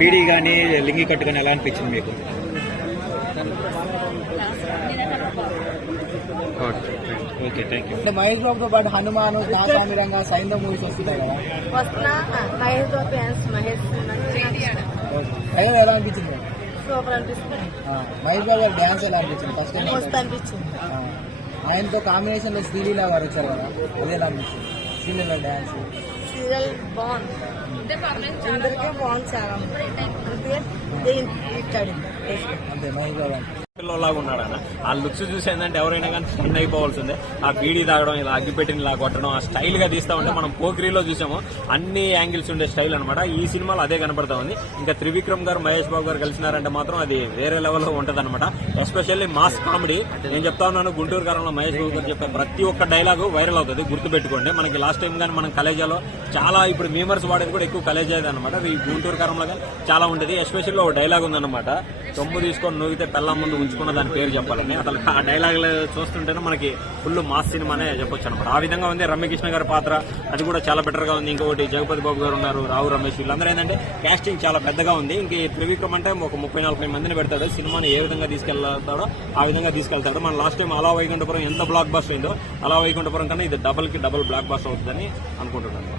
బీడీ కానీ లింగి కట్టు కానీ ఎలా అనిపించింది మీకు? Okay, thank you. మహేష్ బాబుతో పాటు హనుమాను, నాసామిరంగా, సైంధవ్ మూవీస్ వస్తున్నాయి కదా, మహేష్ బాబు డ్యాన్స్ ట్రైలర్ ఎలా అనిపించింది? సూపర్ అనిపిస్తుంది. మహేష్ బాబు గారి డ్యాన్స్ ఎలా అనిపించింది? ఫస్ట్ టైం మస్తు అనిపించింది. ఆయనతో కాంబినేషన్ లో శ్రీలీల గారు వచ్చారు కదా, అదే ఎలా అనిపించింది? శ్రీలీల డ్యాన్స్ సీరియల్ బాగుంది, అందరికీ బాగుంది, చాలా అంతే. మహేష్ బాబు పిల్లలాగా ఉన్నాడన్న ఆ లుక్స్ చూసి ఏంటంటే ఎవరైనా కానీ స్టన్ అయిపోవాల్సిందే. ఆ బీడీ తాగడం, ఇలా అగ్గిపెట్టిన ఇలా కొట్టడం, ఆ స్టైల్ గా తీస్తా ఉంటే మనం పోక్రీలో చూసాము అన్ని యాంగిల్స్ ఉండే స్టైల్ అనమాట. ఈ సినిమాలో అదే కనపడతా ఉంది. ఇంకా త్రివిక్రమ్ గారు, మహేష్ బాబు గారు కలిసినారంటే మాత్రం అది వేరే లెవెల్లో ఉంటది అనమాట. Especially mass comedy. నేను చెప్తా ఉన్నాను, గుంటూరు కారంలో మహేష్ బాబు గారు చెప్పే ప్రతి ఒక్క డైలాగు వైరల్ అవుతుంది, గుర్తుపెట్టుకోండి. మనకి లాస్ట్ టైం కానీ మనం కలేజాలో చాలా, ఇప్పుడు మీమర్స్ వాడేది కూడా ఎక్కువ కలేజాది అనమాట. ఈ గుంటూరు కారంలో కానీ చాలా ఉంటుంది. ఎస్పెషల్లీ ఒక డైలాగ్ ఉందన్నమాట, సొమ్ము తీసుకొని నూగితే పెళ్ళం ముందు ఉంచుకున్న దాని పేరు చెప్పాలని. అసలు ఆ డైలాగులు చూస్తుంటేనే మనకి ఫుల్ మాస్ సినిమానే చెప్పొచ్చు అనమాట. ఆ విధంగా ఉంది. రమ్యకృష్ణ గారి పాత్ర అది కూడా చాలా బెటర్ గా ఉంది. ఇంకొకటి జగపతి బాబు గారు ఉన్నారు, రావు రమేష్, వీళ్ళందరూ ఏంటంటే కాస్టింగ్ చాలా పెద్దగా ఉంది. ఇంక త్రివిక్రమ్ అంటే ఒక 30-40 మందిని పెడతాడు. సినిమాని ఏ విధంగా తీసుకెళ్తాడో ఆ విధంగా తీసుకెళ్తాడు. మన లాస్ట్ టైం అలా వైకుంఠపురం ఎంత బ్లాక్ బస్టర్ అయిందో, అలా వైకుంఠపురం కన్నా ఇది డబుల్ కి డబుల్ బ్లాక్ బస్టర్ అవుతుందని అనుకుంటున్నాను.